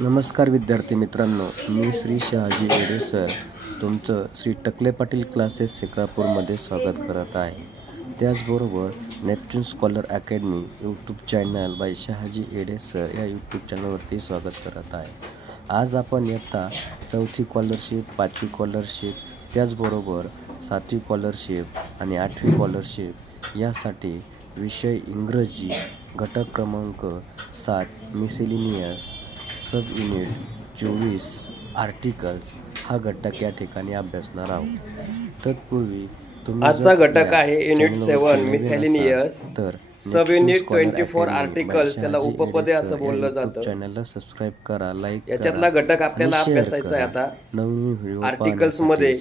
नमस्कार विद्यार्थी मित्रांनो, मी श्री शहाजी येडे सर तुमचं श्री टकले पाटील क्लासेस सेक्रापूरमध्ये स्वागत करत आहे. त्याचबरोबर Neptune scholar academy YouTube channel by Shahaji Yede sir या यूट्यूब चॅनलवरती स्वागत करत आहे. आज आपण इयत्ता 4थी स्कॉलरशिप, 5वी स्कॉलरशिप, त्याचबरोबर 7वी स्कॉलरशिप आणि 8वी स्कॉलरशिप यासाठी विषय इंग्रजी घटक क्रमांक 7 मिसेलिनियस सब युनिट 24 आर्टिकल्स हा घटक या ठिकाणी अभ्यासणार आहोत. तत्पूर्वी आजचा घटक आहे unit 7 miscellaneous sub unit 24 articles, त्याला उपपदे असं बोललं जातं. चॅनलला सबस्क्राइब करा, लाईक याच्यातला घटक आपल्याला अभ्यासायचा आहे. आता नवीन व्हिडिओ आर्टिकल्स मध्ये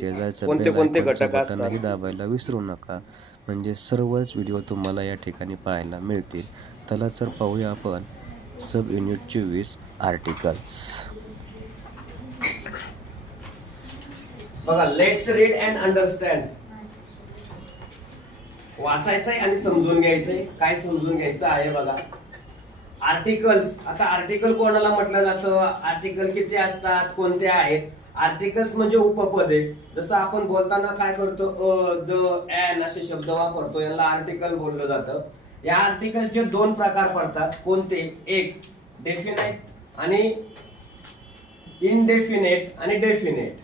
कोणते कोणते घटक असतात दाबायला विसरू नका, म्हणजे सर्वच व्हिडिओ तुम्हाला या ठिकाणी पाहायला मिळतील. चला तर पाहूया आपण सब युनिट 24 आर्टिकल्स. बघा, लेट्स रीड अँड अंडरस्टँड. वाचायचंय आणि समजून घ्यायचंय. काय समजून घ्यायचं आहे बघा. आर्टिकल्स. आता आर्टिकल कोणाला म्हटलं जातं, आर्टिकल किती असतात, कोणते आहेत. आर्टिकल्स म्हणजे उपपदे. जसं आपण बोलताना काय करतो, अ, द, एन असे शब्द वापरतो, यांना आर्टिकल बोललं जातं. या आर्टिकलचे दोन प्रकार पडतात. कोणते? एक डेफिनेट आणि इनडेफिनेट आणि डेफिनेट.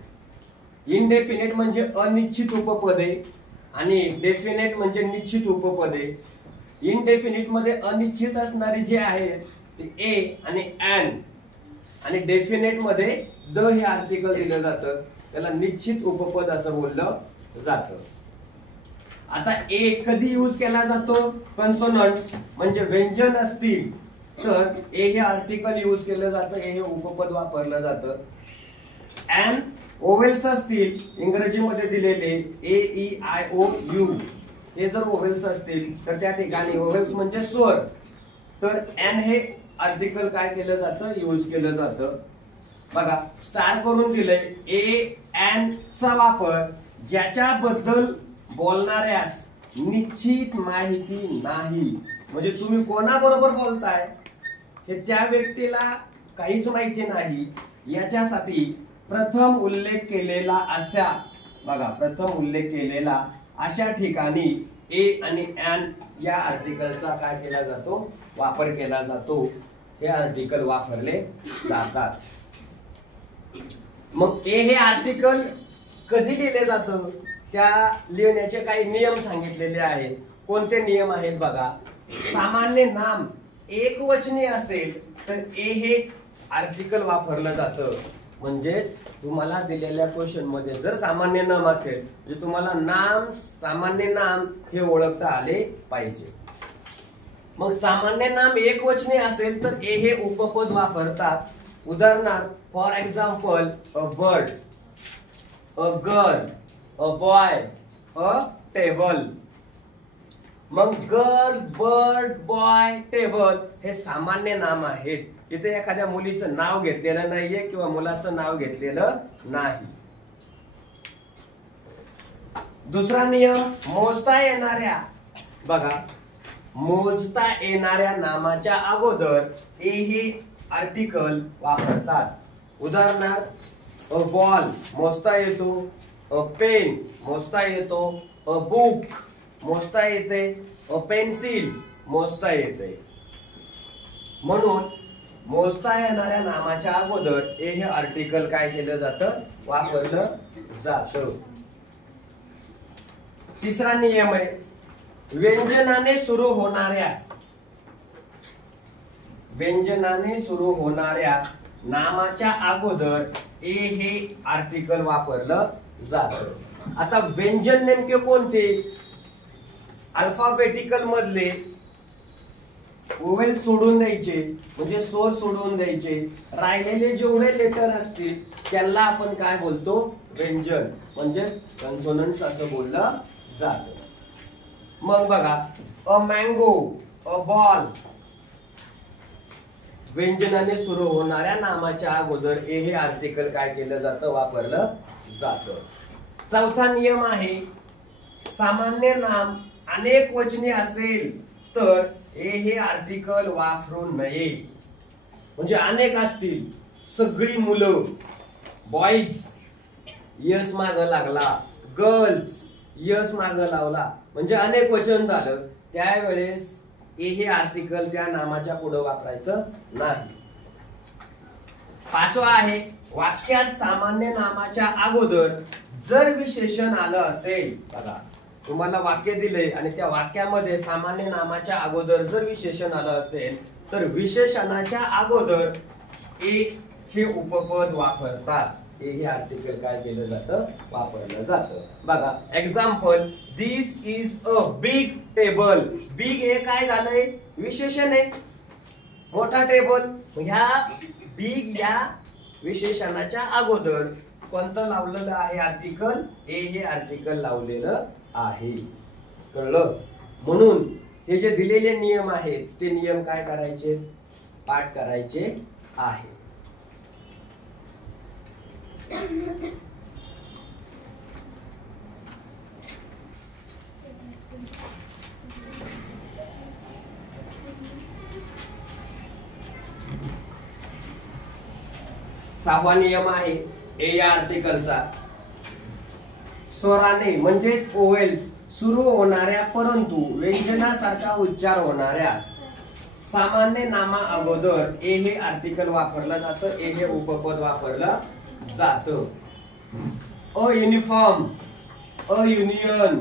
इनडेफिनेट म्हणजे अनिश्चित उपपदे आणि डेफिनेट म्हणजे निश्चित उपपदे. इनडेफिनेट मध्ये अनिश्चित असणारी जे आहेत ते ए आणि एन, आणि डेफिनेट मध्ये द हे आर्टिकल दिलं जातं, त्याला निश्चित उपपद असं बोललं जातं. आता ए कधी यूज केला जातो? कन्सोनंट्स म्हणजे व्यंजन असतील तर ए हे आर्टिकल यूज केलं जातं, ए हे उपपद वापरलं जातं. एन ओवेल्स असतील इंग्रजीमध्ये दिलेले ए, ई, आय, ओ, यू, हे जर ओवेल्स असतील तर त्या ठिकाणी ओवेल्स म्हणजे स्वर, तर एन हे आर्टिकल काय केलं जातं, यूज केलं जातं. बघा, स्टार करून दिलंय. ए एन चा वापर ज्याच्याबद्दल बोलणाऱ्यास निश्चित माहिती नाही, म्हणजे तुम्ही कोणाबरोबर बोलताय हे त्या व्यक्तीला काहीच माहिती नाही, याच्यासाठी प्रथम उल्लेख केलेला अशा, बघा, प्रथम उल्लेख केलेला अशा ठिकाणी ए आणि एन या आर्टिकलचा काय केला जातो, वापर केला जातो. हे आर्टिकल वापरले जातात. मग ए हे आर्टिकल कधी लिहिले जातं, त्या लिहिण्याचे काही नियम सांगितलेले आहेत. कोणते नियम आहेत बघा. सामान्य नाम एकवचनी असेल तर ए हे आर्टिकल वापरलं जातं. म्हणजेच तुम्हाला दिलेल्या क्वेश्चन मध्ये जर सामान्य नाम असेल म्हणजे तुम्हाला नाम, सामान्य नाम हे ओळखता आले पाहिजे. मग सामान्य नाम एकवचनी असेल तर ए हे उपपद वापरतात. उदाहरणार्थ, for example, a bird, a girl, a boy, a table. मग गर्ल, बर्ड, बॉय, टेबल हे सामान्य नाम आहेत. इथे एखाद्या मुलीचं नाव घेतलेलं नाहीये किंवा मुलाचं नाव घेतलेलं नाही. दुसरा नियम, मोजता येणाऱ्या, बघा, मोजता येणाऱ्या नामाच्या अगोदर ए हे आर्टिकल वापरतात. उदाहरणार्थ, अ बॉल मोजता येतो, अ पेन मोजता येतो, अ बुक मोजता येते, अ पेन्सिल मोजता येते. म्हणून मोजता येणाऱ्या नामाच्या अगोदर ए हे आर्टिकल काय केलं जातं, वापरलं जातं. तिसरा नियम आहे, व्यंजनाने सुरू होणाऱ्या, व्यंजनाने सुरू होणाऱ्या नामाच्या अगोदर ए हे आर्टिकल वापरलं जातं. आता व्यंजन नेमके कोणते? अल्फाबेटिकल मधले ओवेल सोडून द्यायचे, म्हणजे स्वर सोडून द्यायचे. राहिलेले जेवढे लेटर असतील त्याला आपण काय बोलतो, व्यंजन, म्हणजे कन्सोनंट्स असं बोललं जातं. मग बघा, अ मँगो, अ बॉल, व्यंजनाने सुरू होणाऱ्या नामाच्या अगोदर ए हे आर्टिकल काय केलं जातं, वापरलं जातं. चौथा नियम आहे, सामान्य नाम अनेक वचनी असेल तर ए हे आर्टिकल वापरू नये. म्हणजे अनेक असतील, सगळी मुलं, बॉईज यस माग लागला, गर्ल्स यस माग लावला, म्हणजे अनेक वचन झालं, त्यावेळेस हे आर्टिकल त्या नामाच्या पुढे वापरायचं नाही. पाचवा आहे, वाक्यात सामान्य नामाच्या अगोदर जर विशेषण आलं असेल, बघा तुम्हाला वाक्य दिले आणि त्या वाक्यामध्ये सामान्य नामाच्या अगोदर जर विशेषण आलं असेल तर विशेषणाच्या अगोदर एक हे उपपद वापरतात. हे आर्टिकल काय केलं जातं, वापरलं जातं. बघा example, this is a big table. Big हे काय झालंय, विशेषण आहे, मोठा टेबल. ह्या बिग या विशेषणाच्या अगोदर कोणतं लावलेलं आहे आर्टिकल, हे आर्टिकल लावलेलं आहे. कळलं? म्हणून हे जे दिलेले नियम आहेत ते नियम काय करायचे, पाठ करायचे आहे. सहावा नियम आहे ए या आर्टिकलचा, स्वराने म्हणजेच ओवेल्स सुरू होणाऱ्या परंतु व्यंजनासारखा उच्चार होणाऱ्या सामान्य नामा अगोदर ए हे आर्टिकल वापरलं जातं, ए हे उपपद वापरलं जातं. A uniform, a union,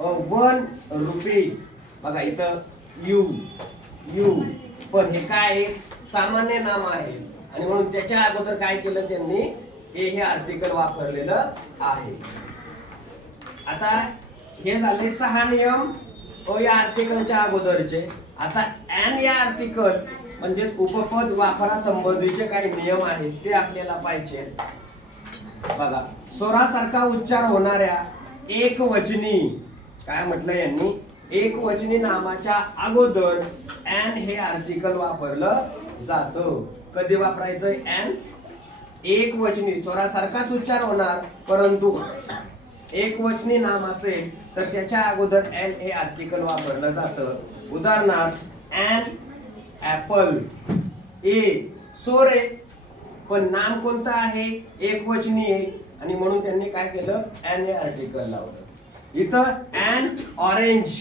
a 1 rupees. बघा इथं यू यू, पण हे काय आहे, सामान्य नाम आहे आणि म्हणून त्याच्या अगोदर काय केलं त्यांनी, ए हे आर्टिकल वापरलेलं आहे. आता हे झाले 6 नियम अ या आर्टिकलच्या अगोदरचे. आता एन या आर्टिकल म्हणजे उपपद वापरा संबंधीचे काही नियम आहेत ते आपल्याला पाहिजे. बघा, स्वरासारखा उच्चार होणाऱ्या एकवचनी, काय म्हटलं यांनी, एकवचनी नामाच्या अगोदर एन हे आर्टिकल वापरलं जातं. कधी वापरायचं एन, एकवचनी स्वरासारखाच उच्चार होणार परंतु एकवचनी नाम असेल तर त्याच्या अगोदर एन हे आर्टिकल वापरलं जातं. उदाहरणार्थ एन ऍपल, ए सोरे, पण नाम कोणतं आहे, एकवचनी आहे आणि म्हणून त्यांनी काय केलं, एन हे आर्टिकल लावलं. इथं एन ऑरेंज,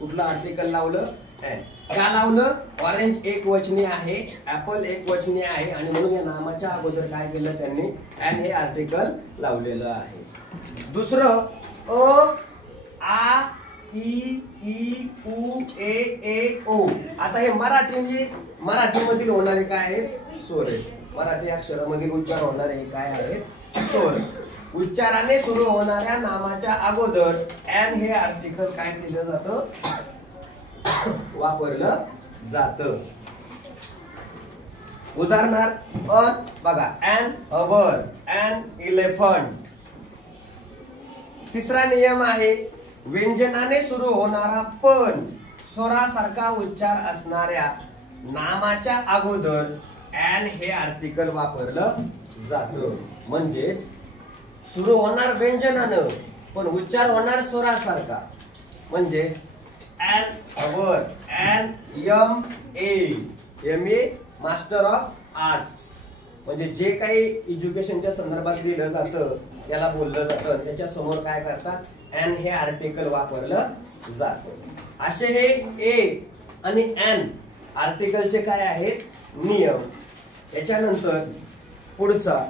कुठलं आर्टिकल लावलं, एन. का लावलं, ऑरेंज एकवचनी आहे, ऍपल एकवचनी आहे आणि म्हणून या नामाच्या अगोदर काय केलं त्यांनी, एन हे आर्टिकल लावलेलं आहे. दुसरं अ आ ई ई उ ए ए ओ. आता हे मराठीमधील होणारे काय आहेत, स्वर आहेत. मराठी अक्षरामधील उच्चार होणारे काय आहेत, स्वर. उच्चाराने सुरू होणाऱ्या नामाच्या अगोदर एन हे आर्टिकल काय केलं जातं, वापरलं जातं. उदाहरणार्थ अन, बघा एन अवर, एन इलेफंट. तिसरा नियम आहे, व्यंजनाने सुरू होणारा पण स्वरासारखा उच्चार असणाऱ्या नामाच्या अगोदर एन हे आर्टिकल वापरलं जातं. म्हणजेच सुरू होणार व्यंजनानं पण उच्चार होणार स्वरासारखा, म्हणजे an hour, an M A master of arts. म्हणजे जे काही एज्युकेशनच्या संदर्भात दिलं जातं त्याला बोललं जातं, त्याच्या समोर काय करतात, एन हे आर्टिकल वापरलं जातं. असे हे ए आणि एन आर्टिकलचे काय आहेत नियम. याच्यानंतर पुढचा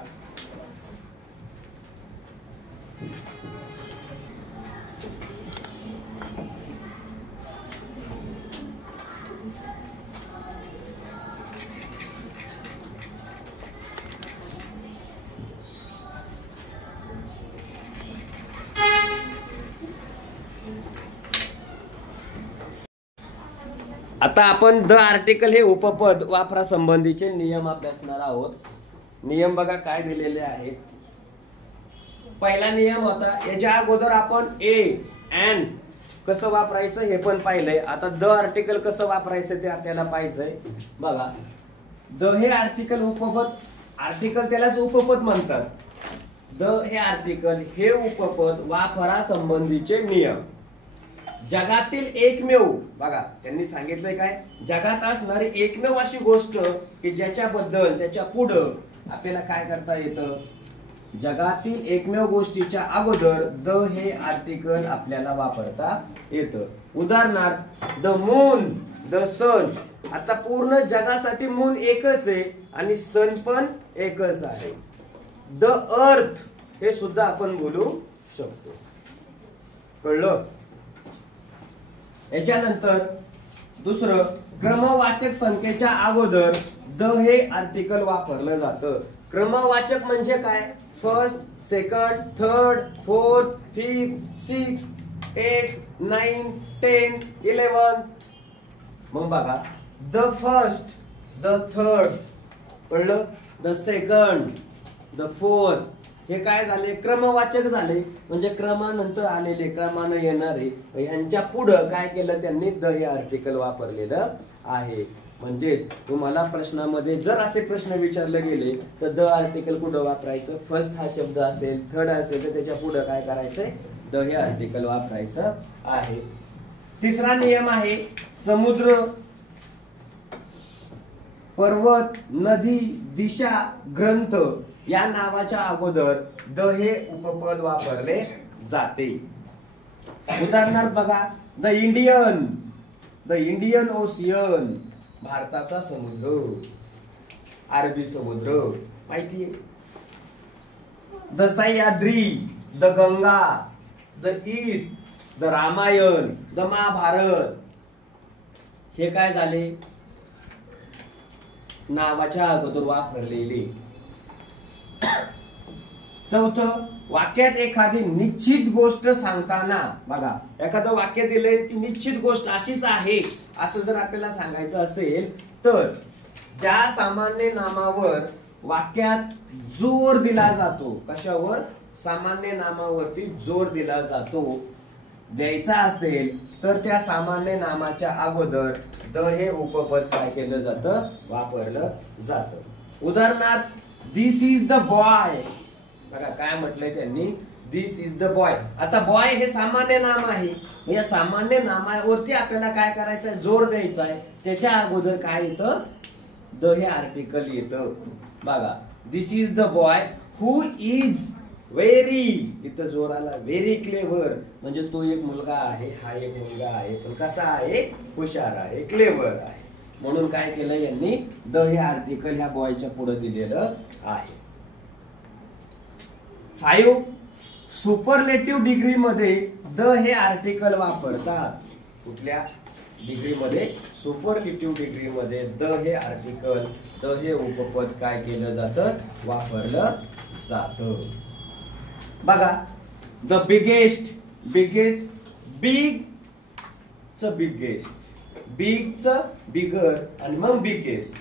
आता आपण द आर्टिकल हे उपपद वापरा संबंधीचे नियम अभ्यासणार आहोत. नियम बघा काय दिलेले आहेत. पहिला नियम होता, याच्या अगोदर आपण ए एन कसं वापरायचं हे पण पाहिलंय. आता द आर्टिकल कसं वापरायचं ते आपल्याला पाहिजंय. बघा, द हे आर्टिकल उपपद, आर्टिकल त्यालाच उपपद म्हणतात. द हे आर्टिकल हे उपपद वापरा संबंधीचे नियम. जगातील एकमेव, बघा त्यांनी सांगितलंय काय, जगात असणारी एकमेव अशी गोष्ट की ज्याच्याबद्दल त्याच्या पुढं आपल्याला काय करता येतं, जगातील एकमेव गोष्टीच्या अगोदर द हे आर्टिकल आपल्याला वापरता येतं. उदाहरणार्थ द मून, द सन. आता पूर्ण जगासाठी मून एकच आहे आणि सन पण एकच आहे. द अर्थ हे सुद्धा आपण बोलू शकतो. कळलं? याच्यानंतर दुसरं, क्रमवाचक संख्येच्या अगोदर द हे आर्टिकल वापरलं जातं. क्रमवाचक म्हणजे काय, first, second, third, fourth, fifth, six, 8, 9, 10, 11. मग बघा, द फर्स्ट, द थर्ड, कळलं, द सेकंड, द फोर्थ, हे काय झाले, क्रमवाचक झाले. म्हणजे क्रमानंतर आलेले, क्रमानं येणारे, यांच्या पुढं काय केलं त्यांनी, द हे आर्टिकल वापरलेलं आहे. म्हणजेच तुम्हाला प्रश्नामध्ये जर असे प्रश्न विचारले गेले तर द आर्टिकल कुठं वापरायचं, फर्स्ट हा शब्द असेल, थर्ड असेल तर त्याच्या पुढे काय करायचंय, द हे आर्टिकल वापरायचं आहे. तिसरा नियम आहे, समुद्र, पर्वत, नदी, दिशा, ग्रंथ या नावाच्या अगोदर द हे उपपद वापरले जाते. उदाहरणार्थ बघा, द इंडियन ओशियन, भारताचा समुद्र, अरबी समुद्र माहितीये. The Sahyadri, the Ganga, the east, the Ramayana, the Mahabharata, हे काय झाले, नावाच्या अगोदर वापरलेले. चौथं, वाक्यात एखादी निश्चित गोष्ट सांगताना, बघा एखादं वाक्य दिलंय, ती निश्चित गोष्ट अशीच आहे असं जर आपल्याला सांगायचं असेल तर ज्या सामान्य नामावर वाक्यात जोर दिला जातो, कशावर, सामान्य नामावरती जोर दिला जातो, द्यायचा असेल तर त्या सामान्य नामाच्या अगोदर द हे उपपद काय केलं जातं, वापरलं जातं. उदाहरणार्थ, दिस इज द बॉय, बघा काय म्हटलंय त्यांनी, दिस इज द बॉय. आता बॉय हे सामान्य नाम आहे, या सामान्य नामावरती आपल्याला काय करायचंय, जोर द्यायचा आहे. त्याच्या अगोदर काय येतं, द हे आर्टिकल येतं. बघा, this is the boy who is very, इथं जोर आला, व्हेरी क्लेव्हर, म्हणजे तो एक मुलगा आहे, हा एक मुलगा आहे, पण कसा आहे, हुशार आहे, क्लेव्हर आहे. म्हणून काय केलं यांनी, द हे आर्टिकल ह्या बॉयच्या पुढे दिलेलं आहे. 5, सुपरलेटिव्ह डिग्री मध्ये द हे आर्टिकल वापरतात. कुठल्या डिग्री मध्ये, सुपरलेटिव्ह डिग्री मध्ये द हे आर्टिकल, द हे उपपद काय केलं जातं, वापरलं जातं. बघा, द बिगेस्ट, बिग च बिगेस्ट, बिग च बिगर आणि मग बिगेस्ट.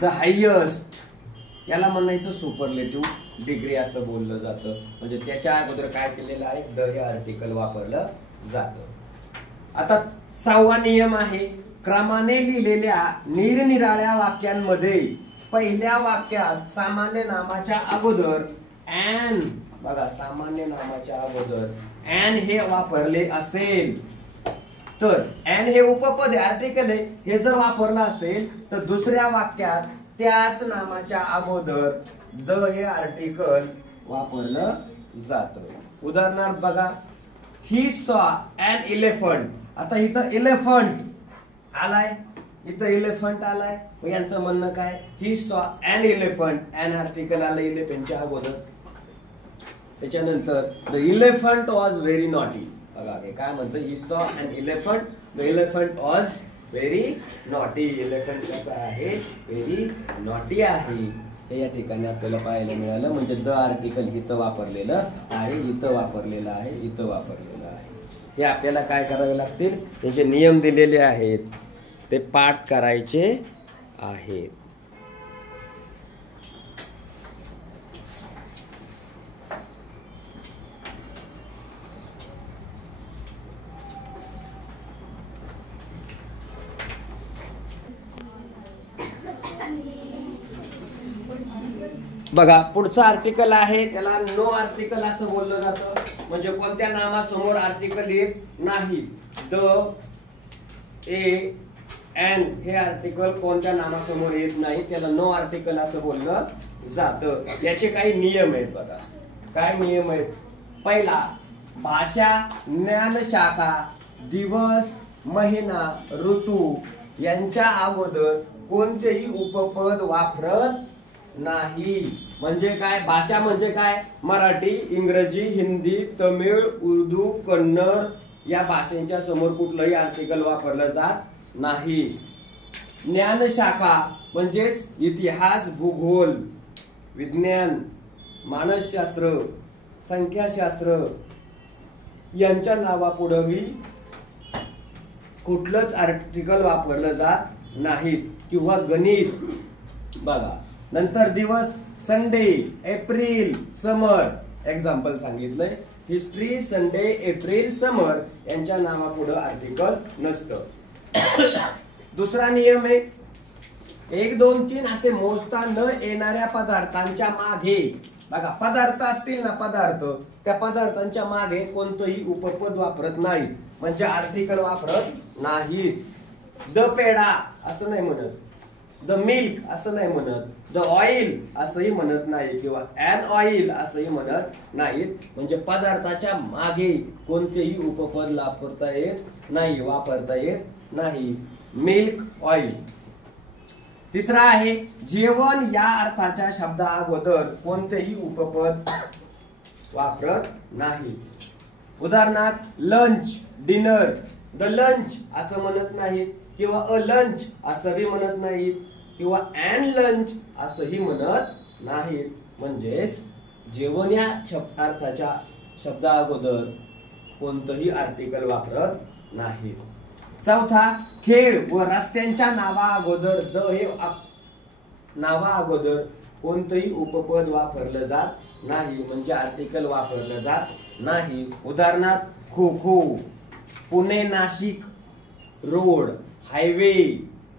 द हायेस्ट, याला म्हणायचं सुपरलेटिव्ह डिग्री असं बोललं जातं. म्हणजे त्याच्या अगोदर काय केलेलं आहे, द हे आर्टिकल वापरलं जातं. आता 6वा नियम आहे, क्रमाने लिहिलेल्या निरनिराळ्या वाक्यांमध्ये पहिल्या वाक्यात सामान्य नामाच्या अगोदर अँड, बघा सामान्य नामाच्या अगोदर अँड हे वापरले असेल तर, अँड हे उपपद आहे, आर्टिकल आहे, हे जर वापरलं असेल तर दुसऱ्या वाक्यात त्याच नामाच्या अगोदर द हे आर्टिकल वापरलं जातं. उदाहरणार्थ बघा, ही सॉ अन एलिफंट. आता इथं एलिफंट आलाय, इथं एलिफंट आलाय, मग यांचं म्हणणं काय, ही saw an elephant, an article आलं एलिफंटच्या अगोदर. त्याच्यानंतर the elephant was very naughty. बघा हे काय म्हणतं, he saw an elephant, the elephant was very naughty. Elephant कसा आहे, व्हेरी नॉटी आहे. हे या ठिकाणी आपल्याला पाहायला मिळालं. म्हणजे द आर्टिकल इथं वापरलेलं आहे, इथं वापरलेलं आहे, इथं वापरलेलं आहे. हे आपल्याला काय करावे लागतील, त्याचे नियम दिलेले आहेत, ते पाठ करायचे आहेत. बघा पुढचं आर्टिकल आहे, त्याला नो आर्टिकल असं बोललं जातं. म्हणजे कोणत्या नामासमोर आर्टिकल येत नाही. द, ए, एन हे आर्टिकल कोणत्या नामासमोर येत नाही, त्याला नो आर्टिकल असं बोललं जातं. याचे काही नियम आहेत बघा. काय नियम आहेत? पहिला, भाषा, ज्ञानशाखा, दिवस, महिना, ऋतू यांच्या अगोदर कोणतेही उपपद वापरत नाही. म्हणजे काय? भाषा म्हणजे काय? मराठी, इंग्रजी, हिंदी, तमिळ, उर्दू, कन्नड या भाषांच्या समोर कुठलंही आर्टिकल वापरलं जात नाही. ज्ञानशाखा म्हणजेच इतिहास, भूगोल, विज्ञान, मानसशास्त्र, संख्याशास्त्र यांच्या नावापुढेही कुठलंच आर्टिकल वापरलं जात नाही. किंवा गणित बघा. नंतर दिवस, संडे, एप्रिल, समर एक्झाम्पल सांगितलंय. हिस्ट्री, संडे, एप्रिल, समर यांच्या नावापुढे आर्टिकल नसतं. दुसरा नियम आहे, 1, 2, 3 असे मोजता न येणाऱ्या पदार्थांच्या मागे बघा, पदार्थ असतील ना, पदार्थ, त्या पदार्थांच्या मागे कोणतंही उपपद वापरत नाही. म्हणजे आर्टिकल वापरत नाही. द पेढा असं नाही म्हणत, द मिल्क असं नाही म्हणत, द ऑइल असंही म्हणत नाही, किंवा ॲन ऑइल असंही म्हणत नाहीत. म्हणजे पदार्थाच्या मागे कोणतेही उपपद वापरता येत नाही, वापरता येत नाही. Milk, oil. तिसरा आहे, जेवण या अर्थाच्या शब्दा अगोदर कोणतेही उपपद वापरत नाही. उदाहरणार्थ लंच, डिनर, द लंच असं म्हणत नाहीत, किंवा अ लंच असंही म्हणत नाहीत, किंवा ॲन लंच असंही म्हणत नाहीत. म्हणजेच जेवण या अर्थाच्या शब्दा अगोदर कोणतंही आर्टिकल वापरत नाही. चौथा, खेळ व रस्त्यांच्या नावा अगोदर, द हे नावा अगोदर कोणतंही उपपद वापरलं जात नाही. म्हणजे आर्टिकल वापरलं जात नाही. उदाहरणार्थ खो खो, पुणे नाशिक रोड, हायवे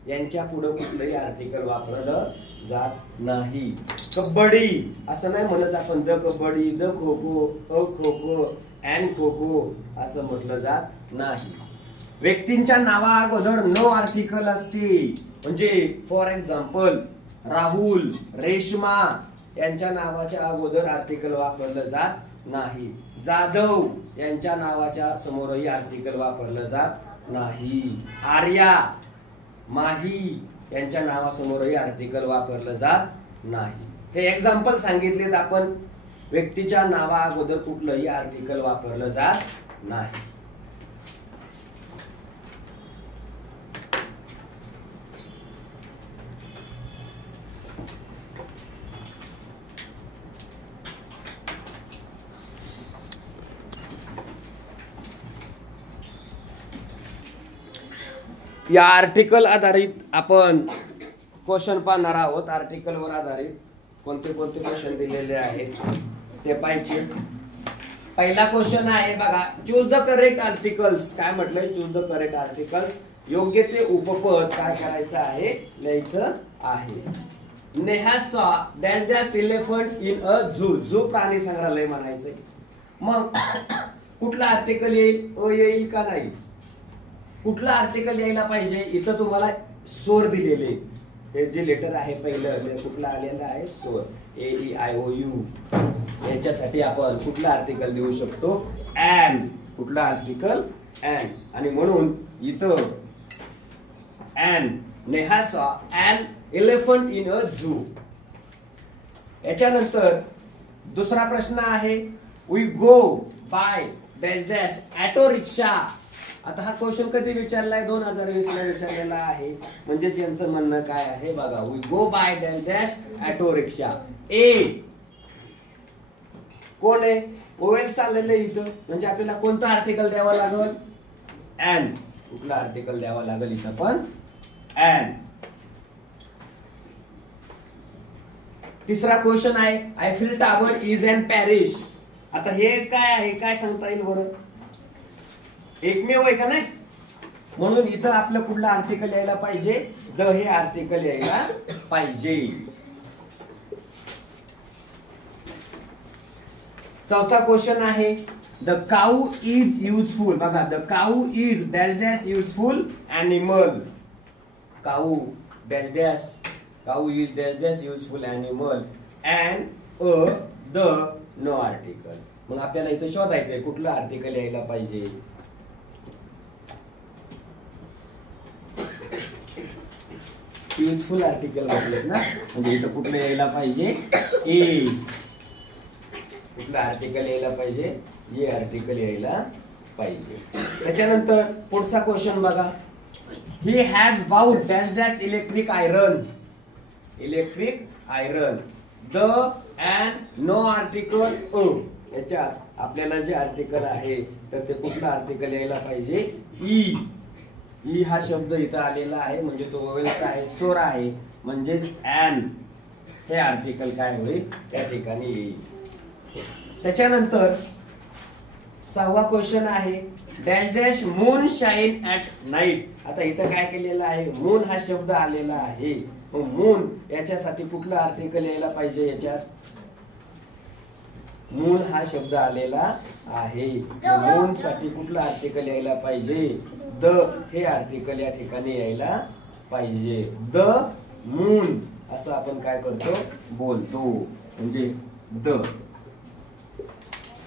यांच्या पुढे कुठलंही आर्टिकल वापरलं जात नाही. कबड्डी असं नाही म्हणत आपण, the kabaddi, the kho kho, a kho kho, an kho kho असं म्हटलं जात नाही. व्यक्तींच्या नावा अगोदर नो आर्टिकल असते. म्हणजे फॉर एक्झाम्पल राहुल, रेश्मा यांच्या नावाच्या अगोदर आर्टिकल वापरलं जात नाही. जाधव यांच्या नावाच्या समोरही आर्टिकल वापरलं जात नाही. आर्या, माही यांच्या नावासमोरही आर्टिकल वापरलं जात नाही. हे एक्झाम्पल सांगितलेत आपण. व्यक्तीच्या नावा अगोदर कुठलंही आर्टिकल वापरलं जात नाही. या आर्टिकल आधारित आपण क्वेश्चन पाहणार आहोत. आर्टिकलवर आधारित कोणते कोणते क्वेश्चन दिलेले आहेत ते पाहिजे. पहिला क्वेश्चन आहे बघा, चूज द करेक्ट आर्टिकल्स. काय म्हटलंय? Choose the correct articles. योग्य ते उपपद काय करायचं आहे? लिहायचं आहे. Neha saw dash dash elephant in a zoo. Zoo प्राणी संग्रहालय म्हणायचंय. मग कुठला आर्टिकल येईल? अ येईल का नाही? कुठला आर्टिकल यायला पाहिजे? इथं तुम्हाला सोर दिलेले, हे जे लेटर आहे पहिलं कुठला आलेलं आहे? सोर, AEIOU. याच्यासाठी आपण कुठला आर्टिकल देऊ शकतो? ॲन. कुठला आर्टिकल? ॲन. आणि म्हणून इथं an, Neha saw an elephant in a zoo. याच्यानंतर दुसरा प्रश्न आहे, we go by dash dash auto rickshaw. आता हा क्वेश्चन कधी विचारलाय? 2020 ला विचारलेला आहे. म्हणजेच यांचं म्हणणं काय आहे बघा, we go by dash dash auto rickshaw. A कोण आहे? ओवेल चाललेलं इथं. म्हणजे आपल्याला कोणतं आर्टिकल द्यावं लागेल? ॲन. कुठलं आर्टिकल द्यावं लागेल इथं? पण ॲन. तिसरा क्वेश्चन आहे, Eiffel tower is in Paris. आता हे काय आहे? काय सांगता येईल बरं? एकमेव आहे का नाही? म्हणून इथं आपलं कुठलं आर्टिकल यायला पाहिजे? द हे आर्टिकल यायला पाहिजे. चौथा क्वेश्चन आहे, द काऊ इज युजफुल. बघा, the cow is dash dash useful animal. Cow dash dash, cow is dash dash useful animal and the no article. मग आपल्याला इथं शोधायचंय कुठलं आर्टिकल यायला पाहिजे. युजफुल आर्टिकल म्हटलेत ना, म्हणजे इथं कुठलं यायला पाहिजे, ए. कुठलं आर्टिकल यायला पाहिजे, ए आर्टिकल यायला पाहिजे. त्याच्यानंतर पुढचा क्वेश्चन बघा. He has bought dash dash electric iron. Electric iron. The and no article a. याच्यात आपल्याला जे आर्टिकल आहे तर ते कुठलं आर्टिकल यायला पाहिजे, ई. ई हा शब्द इथं आलेला आहे म्हणजे तो वोवेल्स आहे, स्वर आहे, म्हणजेच ॲन. हे आर्टिकल काय होईल त्या ठिकाणी येईल. त्याच्यानंतर 6वा क्वेश्चन आहे. Dash dash moon shine at night. आता इथं काय केलेलं आहे, मून हा शब्द आलेला आहे. मून याच्यासाठी कुठलं आर्टिकल यायला पाहिजे. याच्यात मून हा शब्द आलेला आहे. मून साठी कुठलं आर्टिकल यायला पाहिजे, द. हे आर्टिकल या ठिकाणी यायला पाहिजे. द मून असं आपण काय करतो, बोलतो, म्हणजे द.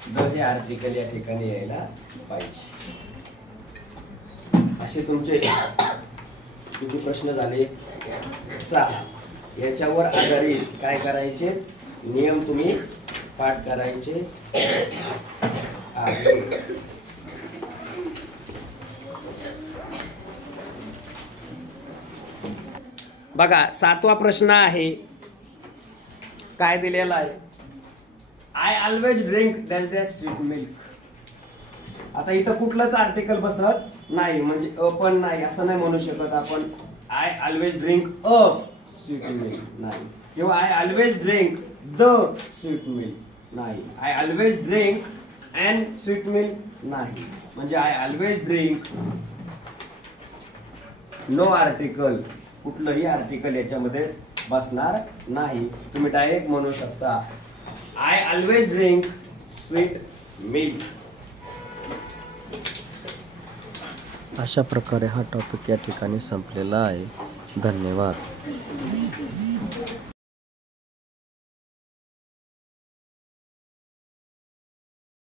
द हे आर्टिकल या ठिकाणी यायला पाहिजे. असे तुमचे किती प्रश्न झाले, 6. याच्यावर आधारित काय करायचे, नियम तुम्ही पाठ करायचे आहे. बघा 7वा प्रश्न आहे. काय दिलेला आहे, I always drink dash dash sweet milk. आता इथं कुठलंच आर्टिकल बसत नाही, म्हणजे अ पण नाही असं नाही म्हणू शकत आपण. I always drink a sweet milk नाही, किंवा I always drink the sweet milk नाही. I always drink and sweet milk नाही, म्हणजे I always drink no article. कुठलंही आर्टिकल याच्यामध्ये बसणार नाही. तुम्ही डायरेक्ट म्हणू शकता I always drink sweet milk. अशा प्रकारे हा टॉपिक या ठिकाणी संपलेला आहे. धन्यवाद.